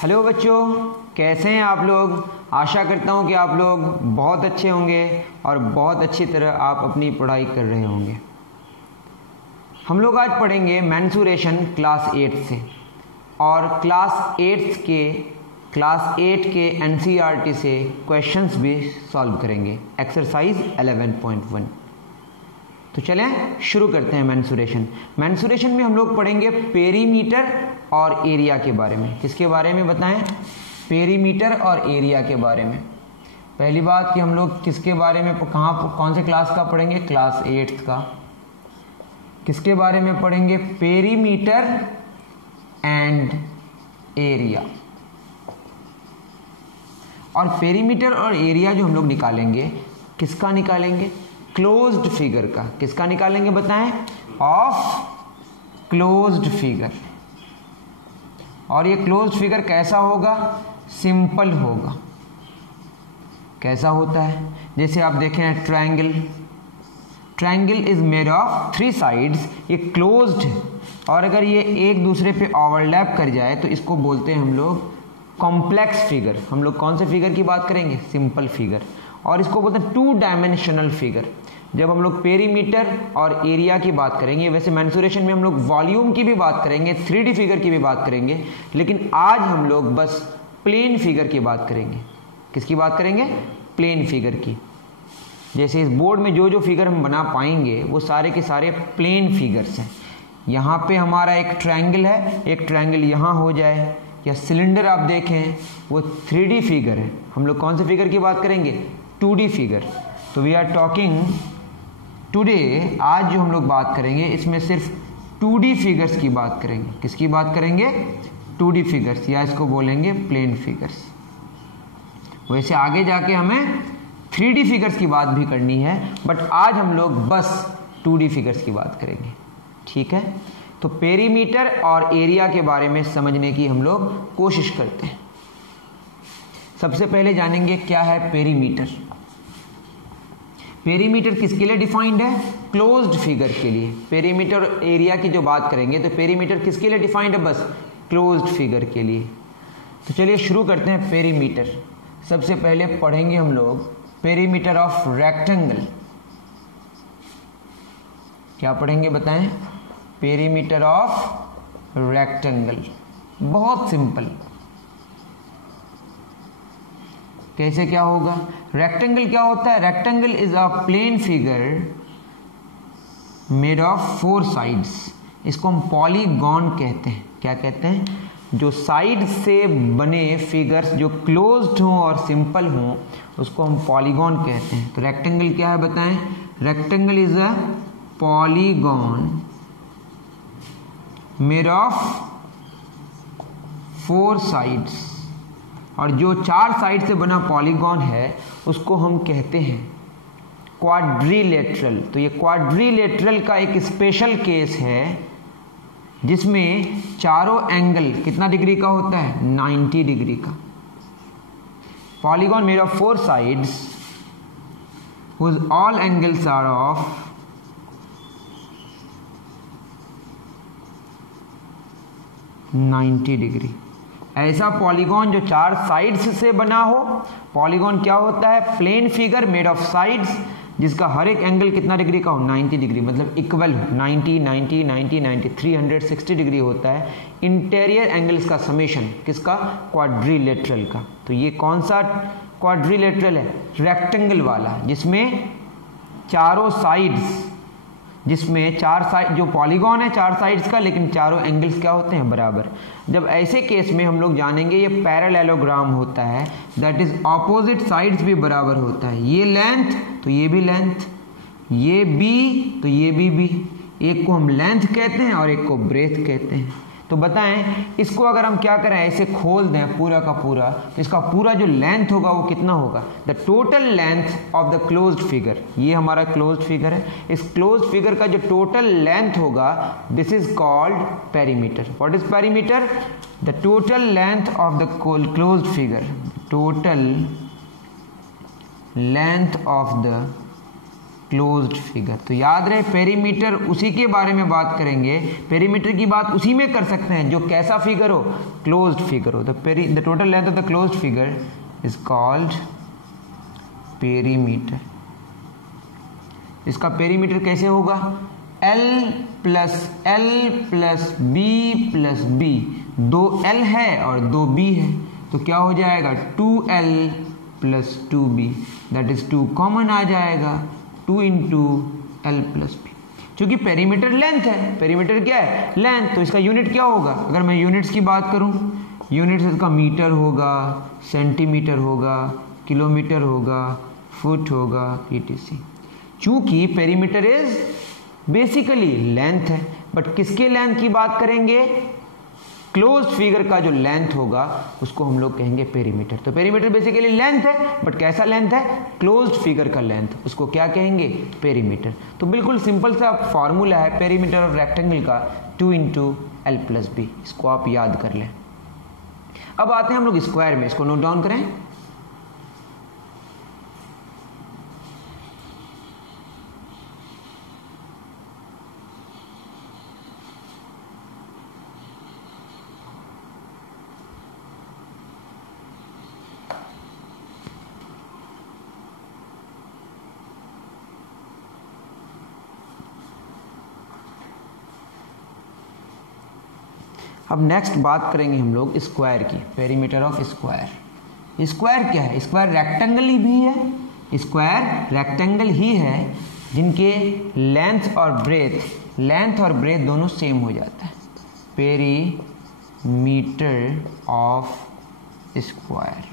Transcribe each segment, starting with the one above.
Hello बच्चों, कैसे हैं आप लोग। आशा करता हूं कि आप लोग बहुत अच्छे होंगे और बहुत अच्छी तरह आप अपनी पढ़ाई कर रहे होंगे। हम लोग आज पढ़ेंगे मेंसुरेशन क्लास 8 से और क्लास 8 के एनसीईआरटी से क्वेश्चंस भी सॉल्व करेंगे। एक्सरसाइज 11.1। तो चलें शुरू करते हैं। मेंसुरेशन में हम लोग पढ़ेंगे पेरीमीटर और एरिया के बारे में। किसके बारे में बताएं? पेरीमीटर और एरिया के बारे में। पहली बात कि हम लोग किसके बारे में कौन से क्लास का पढ़ेंगे? क्लास 8 का। किसके बारे में पढ़ेंगे? Perimeter and area. और पेरीमीटर और एरिया जो हम लोग निकालेंगे, किसका निकालेंगे? क्लोज्ड फिगर का। किसका निकालेंगे बताएं? Of closed figure. और ये क्लोज्ड फिगर कैसा होगा? सिंपल होगा। कैसा होता है? जैसे आप देखें triangle is made of 3 sides. ये क्लोज्ड है और अगर ये एक दूसरे पे ओवरलैप कर जाए तो इसको बोलते हैं हम लोग कॉम्प्लेक्स फिगर। हम लोग कौन से फिगर की बात करेंगे? Simple figure. और इसको बोलते हैं 2 डायमेंशनल फिगर। जब हम लोग पेरीमीटर और एरिया की बात करेंगे, वैसे मेंसुरेशन में हम लोग वॉल्यूम की भी बात करेंगे, 3D फिगर की भी बात करेंगे, लेकिन आज हम लोग बस प्लेन फिगर की बात करेंगे। किसकी बात करेंगे? प्लेन फिगर की। जैसे इस बोर्ड में जो जो फिगर हम बना पाएंगे वो सारे के सारे प्लेन फिगर्स हैं। यहाँ पे हमारा एक ट्रायंगल है, एक ट्रायंगल यहाँ हो जाए, या सिलेंडर आप देखें वो 3D फिगर है। हम लोग कौन से फिगर की बात करेंगे? 2D figure. तो वी आर टॉकिंग टुडे, आज जो हम लोग बात करेंगे इसमें सिर्फ 2D फिगर्स की बात करेंगे। किसकी बात करेंगे? 2D फिगर्स, या इसको बोलेंगे प्लेन फिगर्स। वैसे आगे जाके हमें 3D फिगर्स की बात भी करनी है, बट आज हम लोग बस 2D फिगर्स की बात करेंगे। ठीक है, तो पेरीमीटर और एरिया के बारे में समझने की हम लोग कोशिश करते हैं। सबसे पहले जानेंगे क्या है पेरीमीटर। पेरीमीटर किसके लिए डिफाइंड है? क्लोज्ड फिगर के लिए। पेरीमीटर और एरिया की जो बात करेंगे तो पेरीमीटर किसके लिए डिफाइंड है? बस क्लोज्ड फिगर के लिए। तो चलिए शुरू करते हैं पेरीमीटर। सबसे पहले पढ़ेंगे हम लोग पेरीमीटर ऑफ रेक्टेंगल। क्या पढ़ेंगे बताएं? Perimeter of rectangle. बहुत सिंपल। कैसे क्या होगा? रेक्टेंगल क्या होता है? Rectangle is a plane figure made of 4 sides. इसको हम पॉलीगॉन कहते हैं। क्या कहते हैं? जो साइड से बने फिगर्स जो क्लोज्ड हों और सिंपल हों उसको हम पॉलीगॉन कहते हैं। तो रेक्टेंगल क्या है बताएं? Rectangle is a polygon made of 4 sides. और जो 4 साइड से बना पॉलीगॉन है उसको हम कहते हैं क्वाड्रिलेटरल। तो ये क्वाड्रिलेटरल का एक स्पेशल केस है जिसमें चारों एंगल कितना डिग्री का होता है? 90 डिग्री का। Polygon made of 4 sides whose all angles are of 90 degree. ऐसा पॉलीगॉन जो 4 साइड्स से बना हो। पॉलीगॉन क्या होता है? Plane figure made of sides जिसका हर एक एंगल कितना डिग्री का हो? 90 डिग्री, मतलब इक्वल 90 90 90 90 360 डिग्री होता है। इंटीरियर एंगल्स का समेशन किसका? क्वाड्रिलेटरल का। तो ये कौन सा क्वाड्रिलेटरल है? रेक्टेंगल वाला, जिसमें चारों साइड्स, जिसमें 4 साइड जो पॉलीगॉन है 4 साइड्स का, लेकिन चारों एंगल्स क्या होते हैं? बराबर। जब ऐसे केस में हम लोग जानेंगे ये पैरेललोग्राम होता है, दैट इज ऑपोजिट साइड्स भी बराबर होता है। ये लेंथ तो ये भी लेंथ, ये बी तो ये भी। एक को हम लेंथ कहते हैं और एक को ब्रेथ कहते हैं। तो बताएं इसको अगर हम क्या करें, ऐसे खोल दें पूरा का पूरा, तो इसका पूरा जो लेंथ होगा वो कितना होगा? The total length of the closed figure. ये हमारा क्लोज्ड फिगर है। इस क्लोज्ड फिगर का जो टोटल लेंथ होगा this is called perimeter. What is perimeter? The total length of the closed figure. Total length of the closed figure. तो याद रहे पेरीमीटर उसी के बारे में बात करेंगे, पेरीमीटर की बात उसी में कर सकते हैं जो कैसा फिगर हो, क्लोज्ड फिगर हो। The total length of the closed figure is called perimeter. इसका पेरीमीटर कैसे होगा, L प्लस B, 2L है और 2B है, तो क्या हो जाएगा 2L plus 2B, that is 2 common आ जाएगा, 2 इंटू L प्लस B। क्योंकि पेरीमीटर लेंथ है, पेरीमीटर क्या है, लेंथ, तो इसका यूनिट क्या होगा, अगर मैं यूनिट्स की बात करूं, यूनिट्स इसका मीटर होगा, सेंटीमीटर होगा, किलोमीटर होगा, फुट होगा, etc। चूंकि पेरीमीटर इज बेसिकली लेंथ है, बट किसके लेंथ की बात करेंगे, क्लोज्ड फिगर का जो लेंथ होगा उसको हम लोग कहेंगे पेरीमीटर। तो पेरीमीटर बेसिकली लेंथ है, बट कैसा लेंथ है, क्लोज्ड फिगर का लेंथ, उसको क्या कहेंगे, पेरीमीटर। तो बिल्कुल सिंपल सा फॉर्मूला है पेरीमीटर ऑफ रेक्टेंगल का, 2 इंटू L प्लस B, इसको आप याद कर लें। अब आते हैं हम लोग स्क्वायर में, इसको नोट डाउन करें। अब नेक्स्ट बात करेंगे हम लोग स्क्वायर की, पेरीमीटर ऑफ स्क्वायर। स्क्वायर क्या है, स्क्वायर रेक्टेंगल ही भी है, स्क्वायर रेक्टेंगल ही है जिनके लेंथ और ब्रेथ दोनों सेम हो जाता है। Perimeter of square.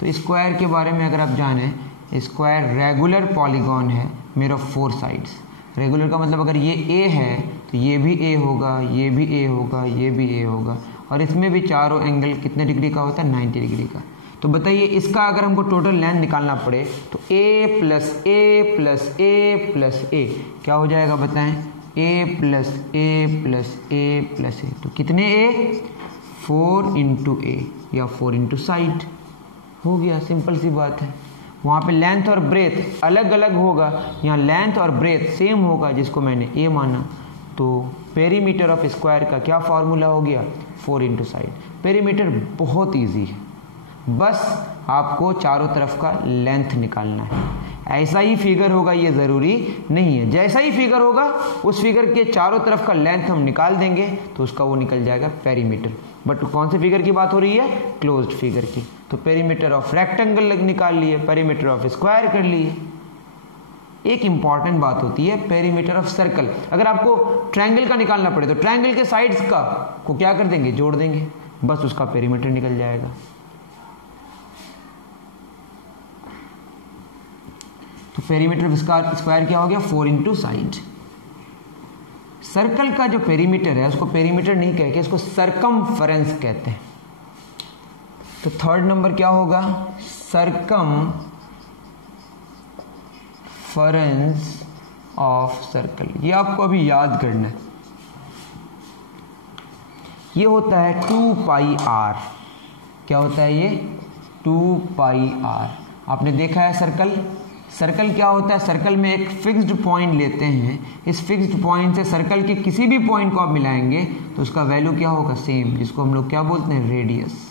तो स्क्वायर के बारे में अगर आप जाने, स्क्वायर रेगुलर पॉलीगॉन है मेड ऑफ 4 साइड्स। रेगुलर का मतलब अगर ये A है तो ये भी A होगा, ये भी A होगा, ये भी A होगा, और इसमें भी चारों एंगल कितने डिग्री का होता है, 90 डिग्री का। तो बताइए इसका अगर हमको टोटल लेंथ निकालना पड़े तो A plus A plus A plus A क्या हो जाएगा बताएं, A plus A plus A plus A, तो कितने A, 4 इंटू A या 4 इंटू साइड हो गया, सिंपल सी बात है। वहाँ पे लेंथ और ब्रेथ अलग अलग होगा, यहाँ लेंथ और ब्रेथ सेम होगा जिसको मैंने A माना। तो पेरीमीटर ऑफ स्क्वायर का क्या फॉर्मूला हो गया, 4 इंटू साइड। पेरीमीटर बहुत इजी है, बस आपको चारों तरफ का लेंथ निकालना है। ऐसा ही फिगर होगा ये ज़रूरी नहीं है, जैसा ही फिगर होगा उस फिगर के चारों तरफ का लेंथ हम निकाल देंगे तो उसका वो निकल जाएगा पेरीमीटर। बट कौन से फिगर की बात हो रही है, क्लोज्ड फिगर की। तो पेरीमीटर ऑफ रेक्टेंगल निकाल लिए, पेरीमीटर ऑफ स्क्वायर कर लिए। एक इंपॉर्टेंट बात होती है पेरीमीटर ऑफ सर्कल। अगर आपको ट्रायंगल का निकालना पड़े तो ट्रायंगल के साइड्स का को क्या कर देंगे, जोड़ देंगे, बस उसका पेरीमीटर निकल जाएगा। तो पेरीमीटर ऑफ स्क्वायर क्या हो गया, 4 इंटू साइड। सर्कल का जो पेरीमीटर है उसको पेरीमीटर नहीं कह के इसको सरकमफेरेंस कहते हैं। तो थर्ड नंबर क्या होगा, सरकमफेरेंस ऑफ सर्कल। ये आपको अभी याद करना है। ये होता है 2 पाई r। क्या होता है ये, 2 पाई r। आपने देखा है सर्कल, सर्कल क्या होता है, सर्कल में एक फिक्स्ड पॉइंट लेते हैं, इस फिक्स्ड पॉइंट से सर्कल के किसी भी पॉइंट को आप मिलाएंगे तो उसका वैल्यू क्या होगा, सेम, जिसको हम लोग क्या बोलते हैं, रेडियस।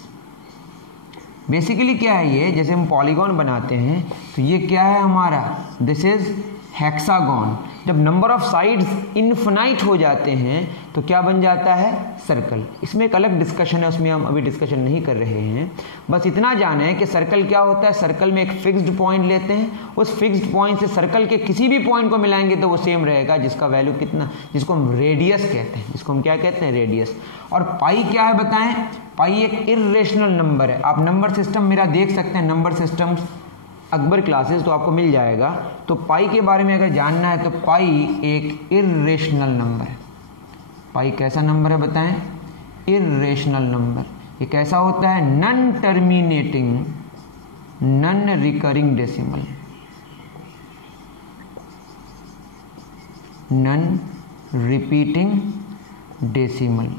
बेसिकली क्या है ये, जैसे हम पॉलीगॉन बनाते हैं तो ये क्या है हमारा, दिस इज हेक्सागॉन। जब नंबर ऑफ साइड्स इनफिनाइट हो जाते हैं तो क्या बन जाता है, सर्कल। इसमें एक अलग डिस्कशन है, उसमें हम अभी डिस्कशन नहीं कर रहे हैं। बस इतना जाने कि सर्कल क्या होता है, सर्कल में एक फिक्स्ड पॉइंट लेते हैं, उस फिक्स्ड पॉइंट से सर्कल के किसी भी पॉइंट को मिलाएंगे तो वो सेम रहेगा, जिसका वैल्यू कितना, जिसको हम रेडियस कहते हैं, जिसको हम क्या कहते हैं, रेडियस। और पाई क्या है बताएं, पाई एक इर्रेशनल नंबर है। आप नंबर सिस्टम मेरा देख सकते हैं, नंबर सिस्टम्स अकबर क्लासेस, तो आपको मिल जाएगा। तो पाई के बारे में अगर जानना है तो पाई एक इर्रेशनल नंबर है। पाई कैसा नंबर है बताएं, इर्रेशनल नंबर। ये कैसा होता है, non terminating, non recurring decimal, non repeating decimal.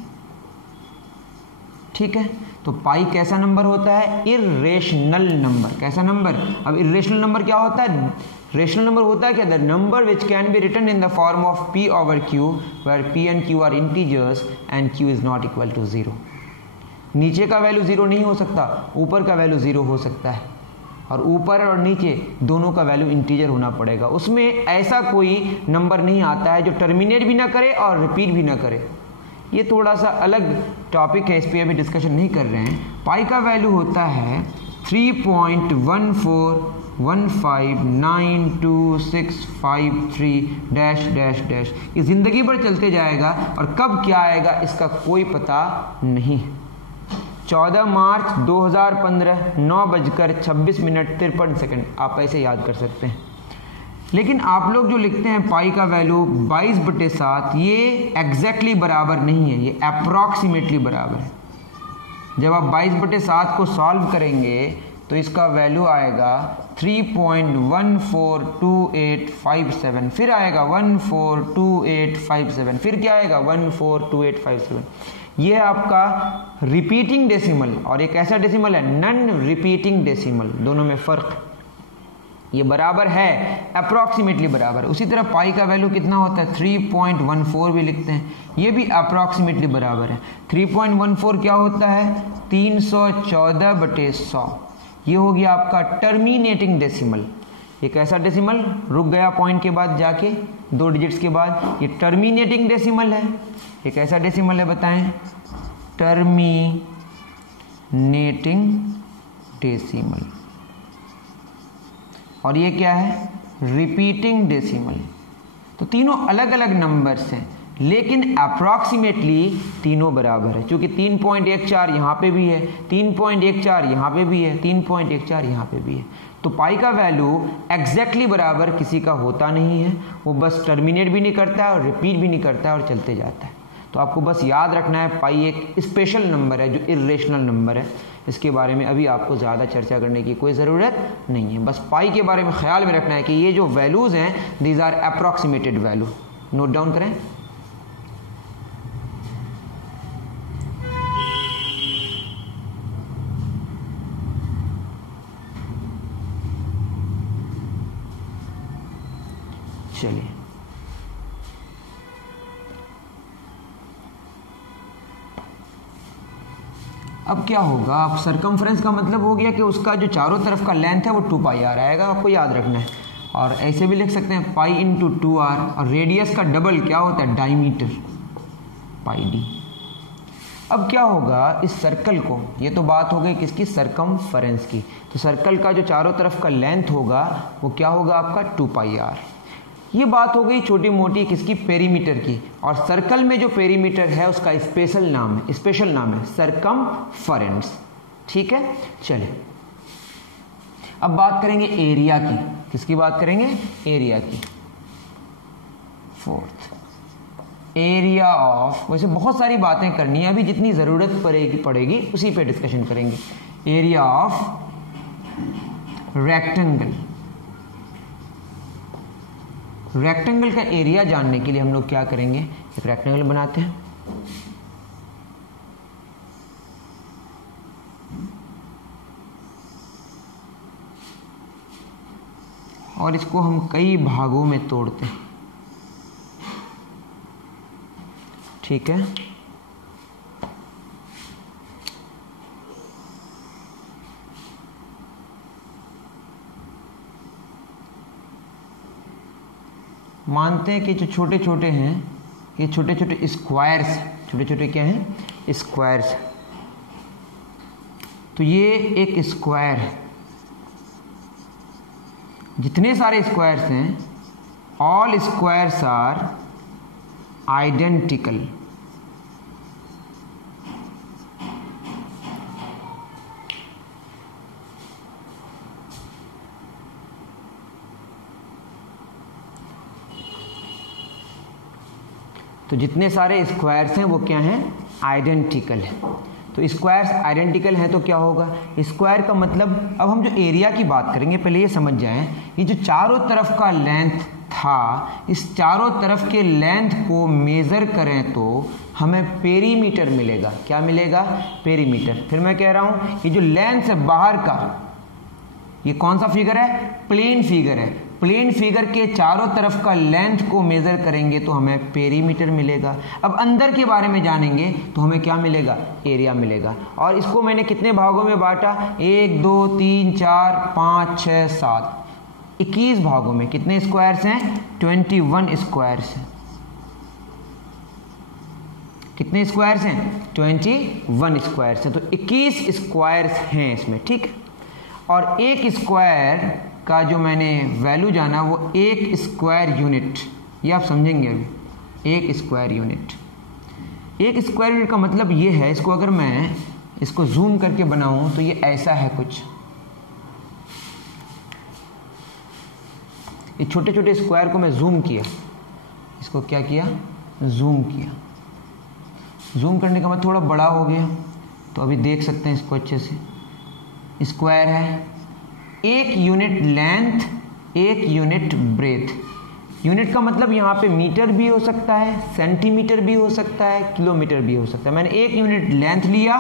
ठीक है, तो पाई कैसा नंबर होता है? Irrational number. कैसा नंबर? अब इर्रेशनल नंबर क्या होता है? रेशनल नंबर होता है क्या? The number which can be written in the form of p over q where p and q are integers and q is not equal to 0। नीचे का वैल्यू 0 नहीं हो सकता, ऊपर का वैल्यू 0 हो सकता है, और ऊपर और नीचे दोनों का वैल्यू इंटीजर होना पड़ेगा। उसमें ऐसा कोई नंबर नहीं आता है जो टर्मिनेट भी ना करे और रिपीट भी ना करे। ये थोड़ा सा अलग टॉपिक है, इस पर अभी डिस्कशन नहीं कर रहे हैं। पाई का वैल्यू होता है 3.141592653 डैश डैश डैश। ये जिंदगी भर चलते जाएगा और कब क्या आएगा इसका कोई पता नहीं। 14 मार्च 2015 9:26 आप ऐसे याद कर सकते हैं। लेकिन आप लोग जो लिखते हैं पाई का वैल्यू 22/7, ये एग्जैक्टली बराबर नहीं है, ये अप्रॉक्सीमेटली बराबर है। जब आप 22/7 को सॉल्व करेंगे तो इसका वैल्यू आएगा 3.142857, फिर आएगा 142857, फिर क्या आएगा 142857। ये है आपका रिपीटिंग डेसिमल और एक ऐसा डेसिमल है नॉन रिपीटिंग डेसिमल, दोनों में फर्क। ये बराबर है, अप्रॉक्सीमेटली बराबर। उसी तरह पाई का वैल्यू कितना होता है? 3.14 भी लिखते हैं, ये भी अप्रॉक्सीमेटली बराबर है। 3.14 क्या होता है? 314/100। ये हो गया आपका टर्मिनेटिंग डेसिमल। एक ऐसा डेसिमल रुक गया पॉइंट के बाद जाके 2 डिजिट्स के बाद, ये टर्मिनेटिंग डेसिमल है। एक ऐसा डेसिमल है, बताएं, टर्मिनेटिंग डेसिमल। और ये क्या है? Repeating decimal. तो तीनों अलग अलग नंबर्स हैं, लेकिन अप्रॉक्सीमेटली तीनों बराबर है। क्योंकि 3.14 यहाँ पे भी है, 3.14 यहाँ पे भी है, 3.14 यहाँ पे भी है। तो पाई का वैल्यू एग्जैक्टली बराबर किसी का होता नहीं है, वो बस टर्मिनेट भी नहीं करता है और रिपीट भी नहीं करता है और चलते जाता है। तो आपको बस याद रखना है पाई एक स्पेशल नंबर है जो इर्रेशनल नंबर है। इसके बारे में अभी आपको ज़्यादा चर्चा करने की कोई ज़रूरत नहीं है। बस पाई के बारे में ख्याल में रखना है कि ये जो वैल्यूज़ हैं these are approximated value. Note down करें। चलिए, अब क्या होगा? अब सरकमफ्रेंस का मतलब हो गया कि उसका जो चारों तरफ का लेंथ है वो 2πr आएगा, आपको याद रखना है। और ऐसे भी लिख सकते हैं पाई इंटू 2r, और रेडियस का डबल क्या होता है? Diameter, πd। अब क्या होगा इस सर्कल को? ये तो बात हो गई किसकी? सरकमफ्रेंस की। तो सर्कल का जो चारों तरफ का लेंथ होगा वो क्या होगा आपका? 2πr। ये बात हो गई छोटी मोटी किसकी? पेरीमीटर की। और सर्कल में जो पेरीमीटर है उसका स्पेशल नाम है सरकमफरेंस। ठीक है, चलिए अब बात करेंगे एरिया की। किसकी बात करेंगे? एरिया की। Fourth, area of. वैसे बहुत सारी बातें करनी है, अभी जितनी जरूरत पड़ेगी उसी पे डिस्कशन करेंगे। Area of rectangle. रेक्टेंगल का एरिया जानने के लिए हम लोग क्या करेंगे? एक रेक्टेंगल बनाते हैं, और इसको हम कई भागों में तोड़ते हैं। ठीक है, मानते हैं कि जो छोटे छोटे हैं ये छोटे छोटे स्क्वायर्स, छोटे छोटे क्या हैं? स्क्वायर्स। तो ये एक स्क्वायर है, जितने सारे स्क्वायर्स हैं ऑल स्क्वायर्स आर आइडेंटिकल। तो जितने सारे स्क्वायर्स हैं वो क्या हैं? आइडेंटिकल है। तो स्क्वायर्स आइडेंटिकल हैं तो क्या होगा, स्क्वायर का मतलब, अब हम जो एरिया की बात करेंगे पहले ये समझ जाएं, ये जो चारों तरफ का लेंथ था, इस चारों तरफ के लेंथ को मेजर करें तो हमें पेरीमीटर मिलेगा। क्या मिलेगा, पेरीमीटर। फिर मैं कह रहा हूं ये जो लेंथ है बाहर का, ये कौन सा फिगर है, प्लेन फिगर है, प्लेन फिगर के चारों तरफ का लेंथ को मेजर करेंगे तो हमें पेरीमीटर मिलेगा। अब अंदर के बारे में जानेंगे तो हमें क्या मिलेगा, एरिया मिलेगा। और इसको मैंने कितने भागों में बांटा, 1 2 3 4 5 6 7, 21 भागों में। कितने स्क्वायर्स हैं, 21 स्क्वायर्स हैं। कितने स्क्वायर्स हैं, 21 स्क्वायर्स हैं। तो 21 स्क्वायर्स हैं इसमें, ठीक। और एक स्क्वायर का जो मैंने वैल्यू जाना वो 1 स्क्वायर यूनिट, ये आप समझेंगे अभी। 1 स्क्वायर यूनिट, 1 स्क्वायर यूनिट का मतलब ये है, इसको अगर मैं इसको जूम करके बनाऊं तो ये ऐसा है कुछ। ये छोटे छोटे स्क्वायर को मैं जूम किया, इसको क्या किया, जूम किया। जूम करने का मतलब थोड़ा बड़ा हो गया, तो अभी देख सकते हैं इसको अच्छे से। स्क्वायर है, 1 unit length, 1 unit breadth. Unit का मतलब यहाँ पे मीटर भी हो सकता है, सेंटीमीटर भी हो सकता है, किलोमीटर भी हो सकता है। मैंने 1 यूनिट लेंथ लिया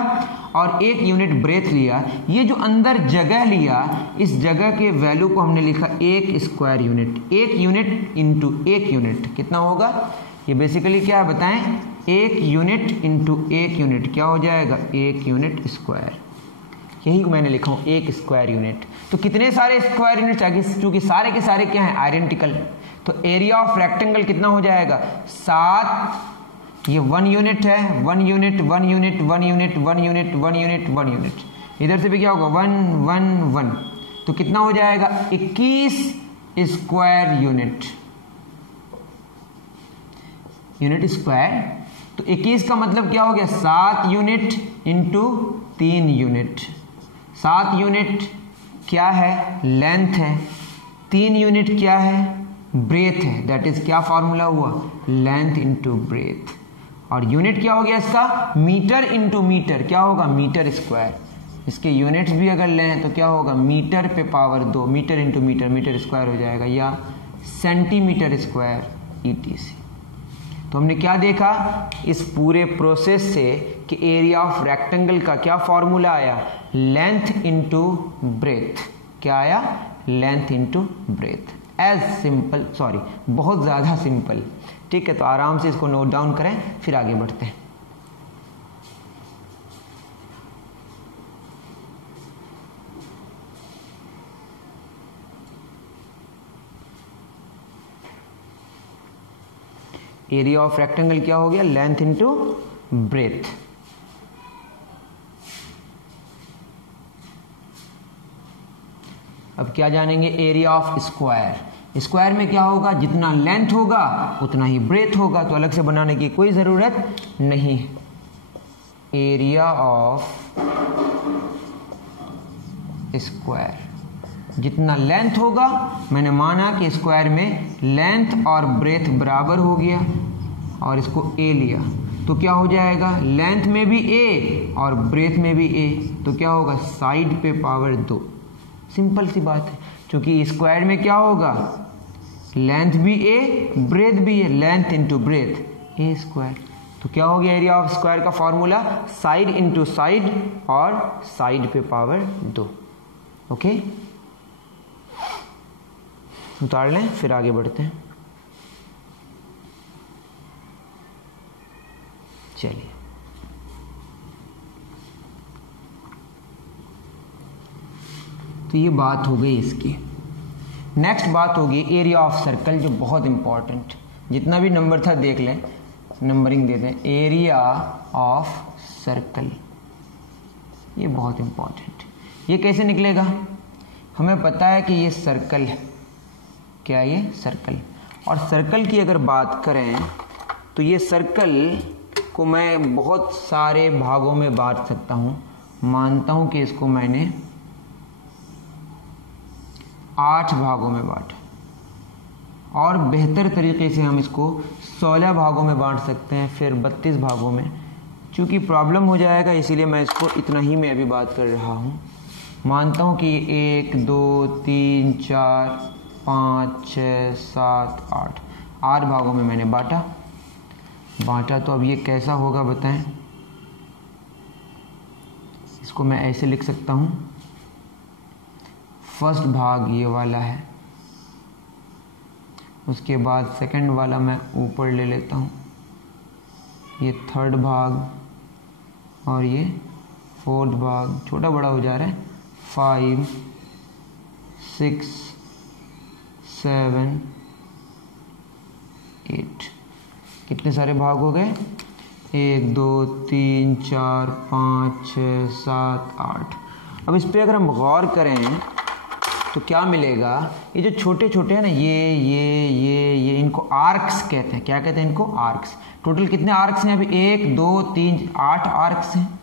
और 1 यूनिट ब्रेथ लिया। ये जो अंदर जगह लिया, इस जगह के वैल्यू को हमने लिखा 1 square unit. 1 unit into 1 unit कितना होगा, ये बेसिकली क्या है बताएं, 1 यूनिट इंटू 1 यूनिट क्या हो जाएगा, 1 यूनिट स्क्वायर। यही मैंने लिखा हूं 1 स्क्वायर यूनिट। तो कितने सारे स्क्वायर यूनिट चाहिए, क्योंकि सारे के सारे क्या हैं, आइडेंटिकल। तो एरिया ऑफ रेक्टेंगल कितना हो जाएगा, 7। ये 1 यूनिट है, 1 unit 1 unit 1 unit 1 unit 1 unit 1 unit. इधर से भी क्या होगा, 1 1 1। तो कितना हो जाएगा, 21 स्क्वायर यूनिट। यूनिट स्क्वायर, तो 21 का मतलब क्या हो गया, 7 यूनिट इंटू 3 यूनिट। 7 यूनिट क्या है, लेंथ है। 3 यूनिट क्या है, ब्रेथ है। दैट इज क्या फॉर्मूला हुआ, लेंथ इंटू ब्रेथ। और यूनिट क्या हो गया इसका, मीटर इंटू मीटर, क्या होगा, मीटर स्क्वायर। इसके यूनिट्स भी अगर लें तो क्या होगा, मीटर पे power 2, metre into metre, metre square हो जाएगा, या सेंटीमीटर स्क्वायर ETC। तो हमने क्या देखा इस पूरे प्रोसेस से कि एरिया ऑफ रेक्टेंगल का क्या फॉर्मूला आया, लेंथ इंटू ब्रेथ। क्या आया, length into breadth. As simple, sorry बहुत ज़्यादा सिंपल, ठीक है। तो आराम से इसको नोट डाउन करें, फिर आगे बढ़ते हैं। एरिया ऑफ रेक्टेंगल क्या हो गया, लेंथ इंटू ब्रेथ। अब क्या जानेंगे, एरिया ऑफ स्क्वायर। स्क्वायर में क्या होगा, जितना लेंथ होगा उतना ही ब्रेथ होगा, तो अलग से बनाने की कोई जरूरत नहीं है। एरिया ऑफ स्क्वायर, जितना लेंथ होगा, मैंने माना कि स्क्वायर में लेंथ और ब्रेथ बराबर हो गया और इसको A लिया, तो क्या हो जाएगा, लेंथ में भी A और ब्रेथ में भी A, तो क्या होगा, साइड पे पावर 2। सिंपल सी बात है, क्योंकि स्क्वायर में क्या होगा, लेंथ भी A ब्रेथ भी है, length into breath A square. तो क्या हो गया एरिया ऑफ स्क्वायर का फॉर्मूला, साइड इंटू साइड और साइड पे पावर 2। ओके, उतार लें, फिर आगे बढ़ते हैं। चलिए, तो ये बात हो गई इसकी। नेक्स्ट बात होगी एरिया ऑफ सर्कल, जो बहुत इंपॉर्टेंट, जितना भी नंबर था देख लें, नंबरिंग दे दें। एरिया ऑफ सर्कल, ये बहुत इंपॉर्टेंट। ये कैसे निकलेगा, हमें पता है कि ये सर्कल है, क्या ये सर्कल। और सर्कल की अगर बात करें तो ये सर्कल को मैं बहुत सारे भागों में बांट सकता हूँ। मानता हूँ कि इसको मैंने 8 भागों में बांटा, और बेहतर तरीके से हम इसको 16 भागों में बांट सकते हैं, फिर 32 भागों में, चूँकि प्रॉब्लम हो जाएगा इसीलिए मैं इसको इतना ही मैं अभी बात कर रहा हूँ। मानता हूँ कि 1 2 3 4 5 6 7 8 भागों में मैंने बांटा। तो अब ये कैसा होगा बताएं। इसको मैं ऐसे लिख सकता हूँ, फर्स्ट भाग ये वाला है, उसके बाद सेकंड वाला मैं ऊपर ले लेता हूँ, ये थर्ड भाग और ये फोर्थ भाग, छोटा बड़ा हो जा रहा है। 5 6 7 8 कितने सारे भाग हो गए? 1 2 3 4 5 6 7 8। अब इस पर अगर हम गौर करें तो क्या मिलेगा? ये जो छोटे छोटे हैं ना, ये इनको आर्क्स कहते हैं। क्या कहते हैं इनको? आर्क्स। टोटल कितने आर्क्स हैं? अभी 1 2 3 8 आर्क्स हैं।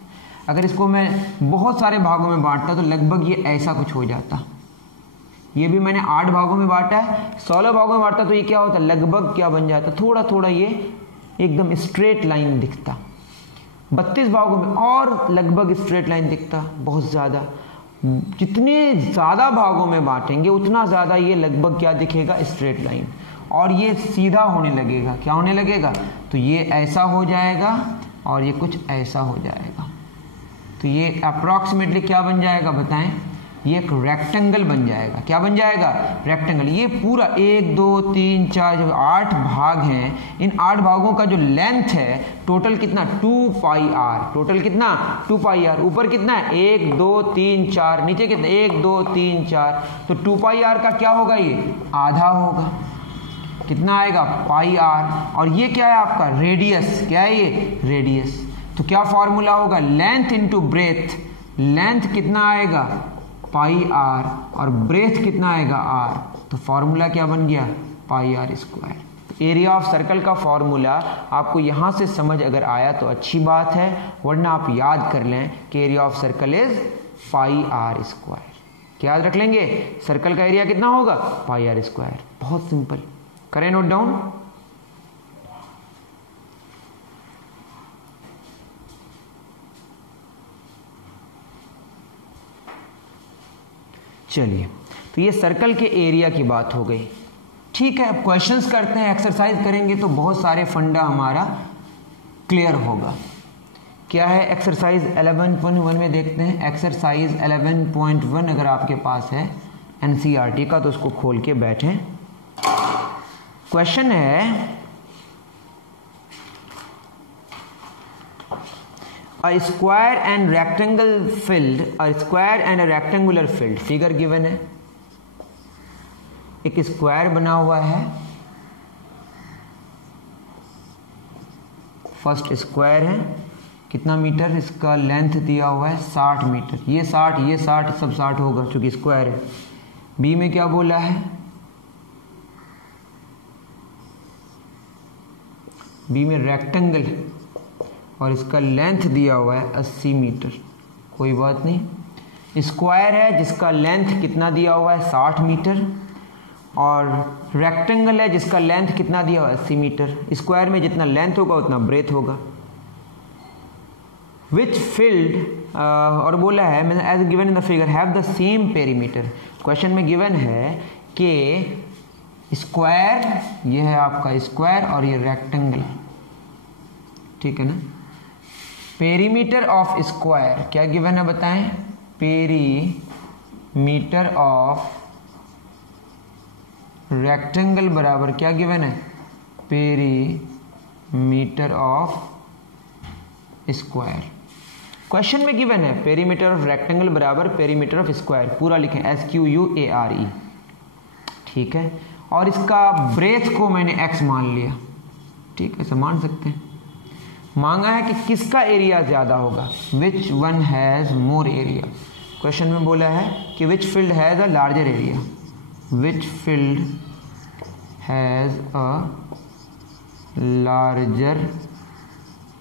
अगर इसको मैं बहुत सारे भागों में बांटता तो लगभग ये ऐसा कुछ हो जाता। ये भी मैंने 8 भागों में बांटा है, 16 भागों में बांटता तो ये क्या होता? लगभग क्या बन जाता? थोड़ा थोड़ा ये एकदम स्ट्रेट लाइन दिखता। 32 भागों में और लगभग स्ट्रेट लाइन दिखता। बहुत ज़्यादा, जितने ज़्यादा भागों में बांटेंगे उतना ज़्यादा ये लगभग क्या दिखेगा? Straight line. और ये सीधा होने लगेगा। क्या होने लगेगा? तो ये ऐसा हो जाएगा और ये कुछ ऐसा हो जाएगा। तो ये अप्रॉक्सीमेटली क्या बन जाएगा बताएं? ये एक रेक्टेंगल बन जाएगा। क्या बन जाएगा? रेक्टेंगल। ये पूरा 1 2 3 4 जो 8 भाग हैं, इन 8 भागों का जो लेंथ है टोटल कितना? 2 पाई आर। टोटल कितना? 2 पाई आर। ऊपर कितना है? 1 2 3 4। नीचे कितना? 1 2 3 4। तो 2 पाई आर का क्या होगा? ये आधा होगा। कितना आएगा? पाई आर। और ये क्या है आपका? रेडियस। क्या है ये? रेडियस। तो क्या फॉर्मूला होगा? Length into breath. लेंथ कितना आएगा? पाई आर। और ब्रेथ कितना आएगा? आर। तो फॉर्मूला क्या बन गया? Pi are square. Area of circle का फॉर्मूला आपको यहां से समझ अगर आया तो अच्छी बात है, वरना आप याद कर लें कि area of circle is pi are square. क्या याद रख लेंगे? सर्कल का एरिया कितना होगा? Pi are square. बहुत सिंपल। करें नोट डाउन। चलिए, तो ये सर्कल के एरिया की बात हो गई। ठीक है, अब क्वेश्चंस करते हैं, एक्सरसाइज करेंगे तो बहुत सारे फंडा हमारा क्लियर होगा। क्या है एक्सरसाइज 11.1 में देखते हैं। एक्सरसाइज 11.1 अगर आपके पास है एनसीईआरटी का तो उसको खोल के बैठें। क्वेश्चन है A square and rectangle filled, a square and a rectangular filled, figure given है। एक स्क्वायर बना हुआ है, फर्स्ट स्क्वायर है, कितना मीटर? इसका लेंथ दिया हुआ है 60 मीटर। ये 60 सब 60 होगा क्योंकि स्क्वायर है। बी में क्या बोला है? बी में रेक्टेंगल और इसका लेंथ दिया हुआ है 80 मीटर। कोई बात नहीं। स्क्वायर है जिसका लेंथ कितना दिया हुआ है? 60 मीटर। और रेक्टेंगल है जिसका लेंथ कितना दिया हुआ है? 80 मीटर। स्क्वायर में जितना लेंथ होगा उतना ब्रेथ होगा। विच फिल्ड और बोला है as given in the figure have the same perimeter. Question में गिवन है कि स्क्वायर, ये है आपका स्क्वायर और ये रेक्टेंगल, ठीक है ना। पेरीमीटर ऑफ स्क्वायर क्या गिवन है बताएं? पेरीमीटर ऑफ रेक्टेंगल बराबर क्या गिवन है? Perimeter of square. क्वेश्चन में गिवन है पेरीमीटर ऑफ रेक्टेंगल बराबर पेरीमीटर ऑफ स्क्वायर। पूरा लिखें SQUARE, ठीक है। और इसका ब्रेथ को मैंने x मान लिया, ठीक है, ऐसा मान सकते हैं। मांगा है कि किसका एरिया ज्यादा होगा? Which one has more area. Question में बोला है कि which field has a larger area. Which field has a larger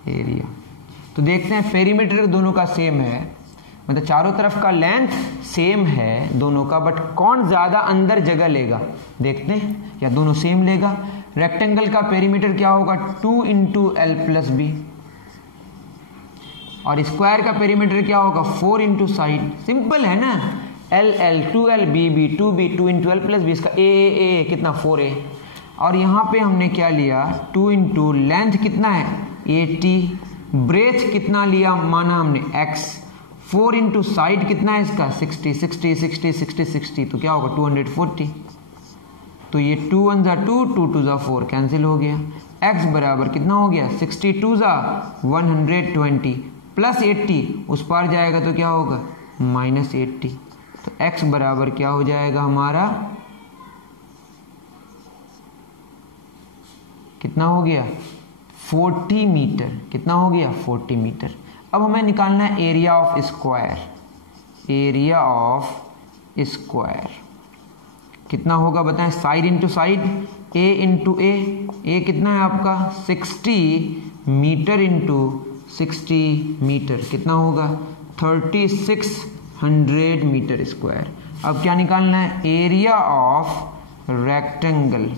area. तो देखते हैं पेरीमीटर दोनों का सेम है, मतलब चारों तरफ का लेंथ सेम है दोनों का, बट कौन ज्यादा अंदर जगह लेगा देखते हैं, या दोनों सेम लेगा। रेक्टेंगल का पेरीमीटर क्या होगा? 2 × L + B। और स्क्वायर का पेरीमीटर क्या होगा 4 इंटू साइड, सिंपल है ना, L L 2l B B 2b 2 into L plus B, इसका ए कितना 4a, और यहाँ पे हमने क्या लिया 2 इंटू लेंथ कितना है 80, ब्रेथ कितना लिया माना हमने x, 4 इंटू साइड कितना है इसका 60 60 60 60 60, तो क्या होगा 240, तो ये 2 1 जा 2 2 2 जा 4 कैंसिल हो गया, x बराबर कितना हो गया 62 जा 120 प्लस 80 उस पार जाएगा तो क्या होगा माइनस 80, तो x बराबर क्या हो जाएगा हमारा, कितना हो गया 40 मीटर, कितना हो गया 40 मीटर। अब हमें निकालना है area of square, area of square कितना होगा बताएं, side into side a into A कितना है आपका 60 मीटर इंटू 60 मीटर, कितना होगा 3600 मीटर स्क्वायर। अब क्या निकालना है एरिया ऑफ रेक्टेंगल,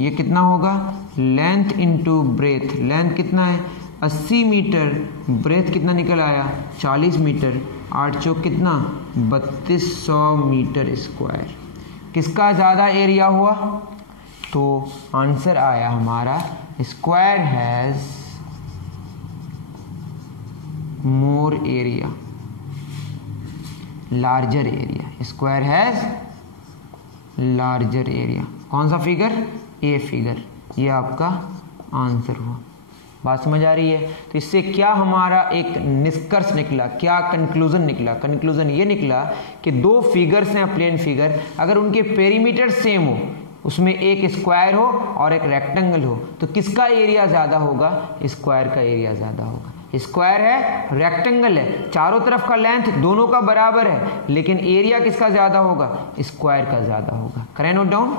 ये कितना होगा लेंथ इंटू ब्रेथ, लेंथ कितना है 80 मीटर, ब्रेथ कितना निकल आया 40 मीटर, 8 चौक कितना 3200 मीटर स्क्वायर। किसका ज़्यादा एरिया हुआ, तो आंसर आया हमारा square has more area, larger area, square has larger area. कौन सा फिगर, ए फिगर, ये आपका आंसर हुआ। बात समझ आ रही है। तो इससे क्या हमारा एक निष्कर्ष निकला, क्या कंक्लूजन निकला, कंक्लूजन ये निकला कि दो फिगर्स हैं प्लेन फिगर, अगर उनके पेरीमीटर सेम हो, उसमें एक स्क्वायर हो और एक रेक्टेंगल हो, तो किसका एरिया ज़्यादा होगा, स्क्वायर का एरिया ज़्यादा होगा। स्क्वायर है, रेक्टेंगल है, चारों तरफ का लेंथ दोनों का बराबर है, लेकिन एरिया किसका ज़्यादा होगा, स्क्वायर का ज़्यादा होगा। करें नोट डाउन।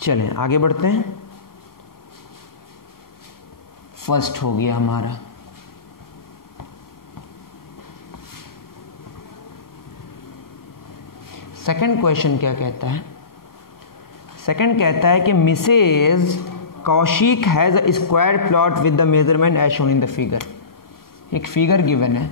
चलें आगे बढ़ते हैं। फर्स्ट हो गया हमारा। सेकंड क्वेश्चन क्या कहता है, सेकंड कहता है कि Mrs Kaushik has a square plot with the measurement as shown in the figure. एक फिगर गिवन है,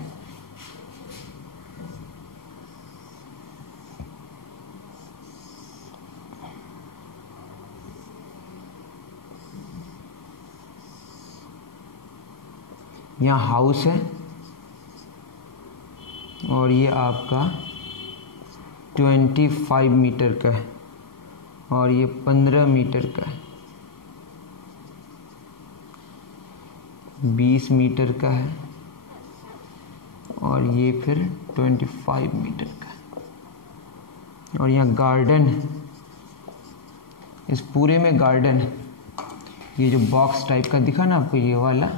यहाँ हाउस है और ये आपका 25 मीटर का है और ये 15 मीटर का है, 20 मीटर का है और ये फिर 25 मीटर का है, और यहाँ गार्डन है, इस पूरे में गार्डन है। ये जो बॉक्स टाइप का दिखा ना आपको, ये वाला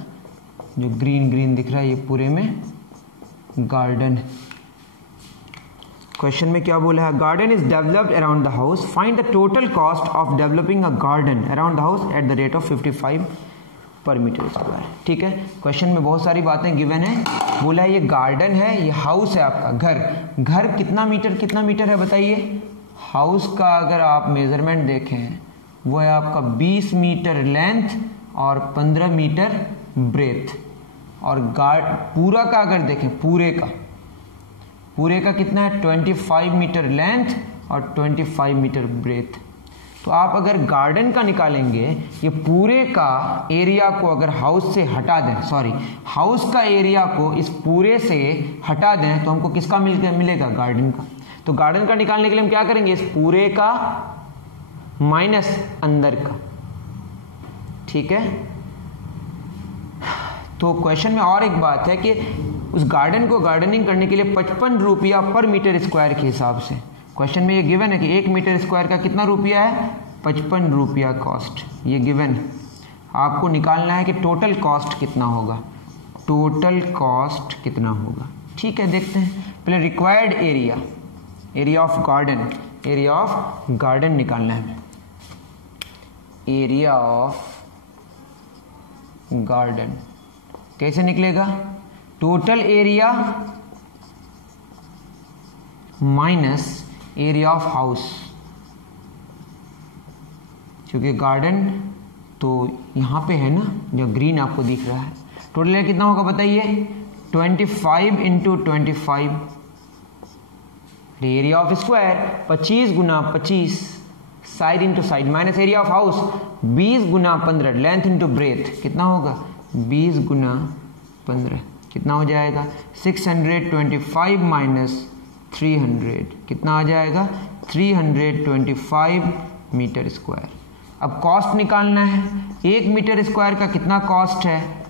जो ग्रीन ग्रीन दिख रहा है, ये पूरे में गार्डन है। क्वेश्चन में क्या बोला है, garden is developed around the house, find the total cost of developing a garden around the house at the rate of 55 पर मीटर स्क्वायर। ठीक है, क्वेश्चन में बहुत सारी बातें गिवन है। बोला है ये गार्डन है, ये हाउस है आपका, घर, घर कितना मीटर है बताइए। हाउस का अगर आप मेजरमेंट देखें वो है आपका 20 मीटर लेंथ और 15 मीटर ब्रेथ, और पूरा का अगर देखें पूरे का कितना है 25 मीटर लेंथ और 25 मीटर ब्रेथ। तो आप अगर गार्डन का निकालेंगे, ये पूरे का एरिया को अगर हाउस से हटा दें, सॉरी हाउस का एरिया को इस पूरे से हटा दें, तो हमको किसका मिलेगा, गार्डन का। तो गार्डन का निकालने के लिए हम क्या करेंगे, इस पूरे का माइनस अंदर का। ठीक है, तो क्वेश्चन में और एक बात है कि उस गार्डन को गार्डनिंग करने के लिए 55 रुपया पर मीटर स्क्वायर के हिसाब से, क्वेश्चन में ये गिवन है कि 1 मीटर स्क्वायर का कितना रुपया है, 55 रुपया कॉस्ट, ये गिवन है। आपको निकालना है कि टोटल कॉस्ट कितना होगा, टोटल कॉस्ट कितना होगा। ठीक है, देखते हैं। पहले required area, area of garden निकालना है। एरिया ऑफ गार्डन कैसे निकलेगा, total area minus area of house, क्योंकि गार्डन तो यहाँ पे है ना, जो ग्रीन आपको दिख रहा है। टोटल एरिया कितना होगा बताइए, 25 into 25, area of square 25 Guna 25, side into side, minus area of house 20 Guna 15, length into breath कितना होगा 20 गुना 15, कितना हो जाएगा 625 माइनस 300, कितना आ जाएगा 325 मीटर स्क्वायर। अब कॉस्ट निकालना है, 1 मीटर स्क्वायर का कितना कॉस्ट है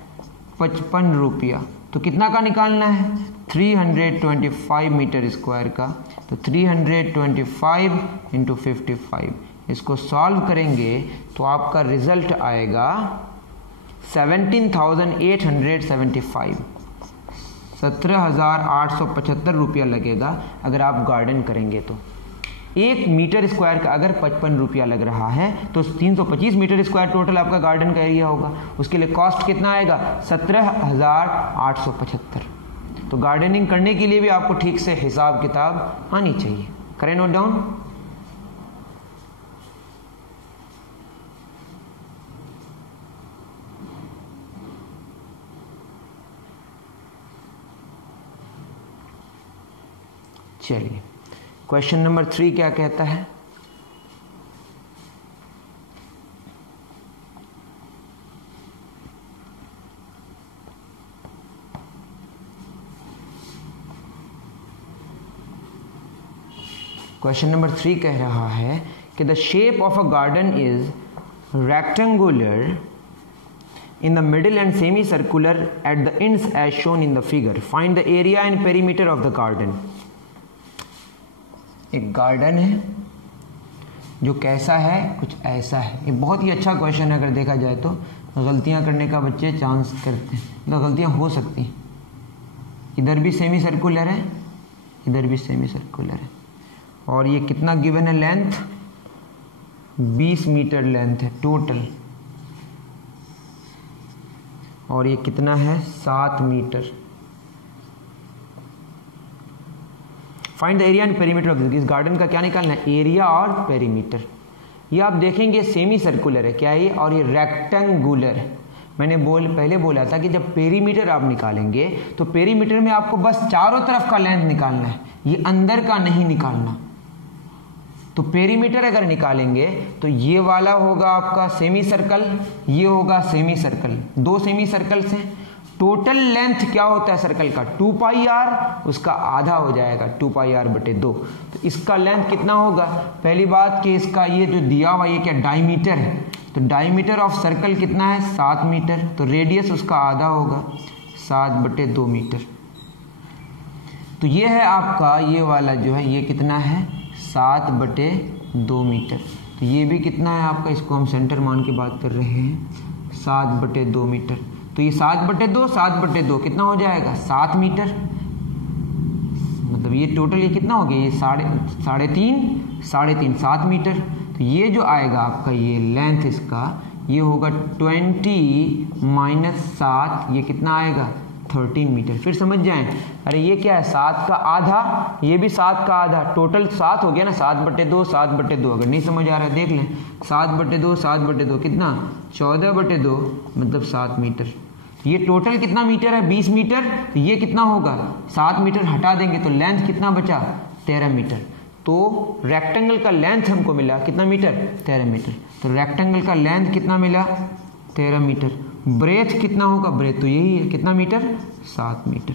55 रुपया, तो कितना का निकालना है 325 मीटर स्क्वायर का, तो 325 इंटू 55, इसको सॉल्व करेंगे तो आपका रिजल्ट आएगा 17,875, 17,875 रुपया लगेगा अगर आप गार्डन करेंगे तो। 1 मीटर स्क्वायर का अगर 55 रुपया लग रहा है तो 325 मीटर स्क्वायर टोटल आपका गार्डन का एरिया होगा, उसके लिए कॉस्ट कितना आएगा 17,875। तो गार्डनिंग करने के लिए भी आपको ठीक से हिसाब किताब आनी चाहिए। करें नोट डाउन। चलिए क्वेश्चन नंबर 3 क्या कहता है, क्वेश्चन नंबर 3 कह रहा है कि the shape of a garden is rectangular in the middle and semicircular at the ends as shown in the figure. Find the area and perimeter of the garden. एक garden है जो कैसा है, कुछ ऐसा है। ये बहुत ही अच्छा क्वेश्चन है, अगर देखा जाए तो गलतियां करने का बच्चे चांस करते हैं, मतलब गलतियां हो सकती हैं। इधर भी सेमी सर्कुलर है, इधर भी सेमी सर्कुलर है, और ये कितना गिवन है लेंथ 20 मीटर लेंथ है टोटल, और ये कितना है 7 metre. Find the area and perimeter of this garden का क्या निकालना है, एरिया और पेरीमीटर। ये आप देखेंगे सेमी सर्कुलर है, क्या है ये, और ये रेक्टेंगुलर है। मैंने पहले बोला था कि जब पेरीमीटर आप निकालेंगे तो पेरीमीटर में आपको बस चारों तरफ का लेंथ निकालना है, ये अंदर का नहीं निकालना। तो पेरीमीटर अगर निकालेंगे तो ये वाला होगा आपका सेमी सर्कल, ये होगा सेमी सर्कल, 2 सेमी सर्कल्स हैं। टोटल लेंथ क्या होता है सर्कल का 2 पाई आर, उसका आधा हो जाएगा 2 पाई आर बटे 2। तो इसका लेंथ कितना होगा, पहली बात कि इसका ये जो दिया हुआ ये क्या डायमीटर है, तो डायमीटर ऑफ सर्कल कितना है 7 मीटर, तो रेडियस उसका आधा होगा 7 बटे 2 मीटर। तो ये है आपका ये वाला जो है ये कितना है 7 बटे 2 मीटर। तो ये भी कितना है आपका, इसको हम सेंटर मान के बात कर रहे हैं 7 बटे 2 मीटर। तो ये 7 बटे 2 7 बटे 2 कितना हो जाएगा 7 मीटर, मतलब ये टोटल ये कितना हो गया, ये साढ़े तीन 7 मीटर। तो ये जो आएगा आपका ये लेंथ इसका ये होगा 20 माइनस 7, ये कितना आएगा 13 मीटर। फिर समझ जाएं, अरे ये क्या है 7 का आधा, ये भी 7 का आधा, टोटल 7 हो गया ना, 7 बटे 2 7 बटे 2। अगर नहीं समझ आ रहा है देख लें, 7 बटे 2 7 बटे 2 कितना 14 बटे 2 मतलब 7 मीटर। ये टोटल कितना मीटर है 20 मीटर, तो ये कितना होगा 7 मीटर हटा देंगे तो लेंथ कितना बचा 13 मीटर। तो रेक्टेंगल का लेंथ हमको मिला कितना मीटर 13 मीटर। तो रेक्टेंगल का लेंथ कितना मिला 13 मीटर। ब्रेथ कितना होगा, ब्रेथ तो यही है कितना मीटर 7 मीटर।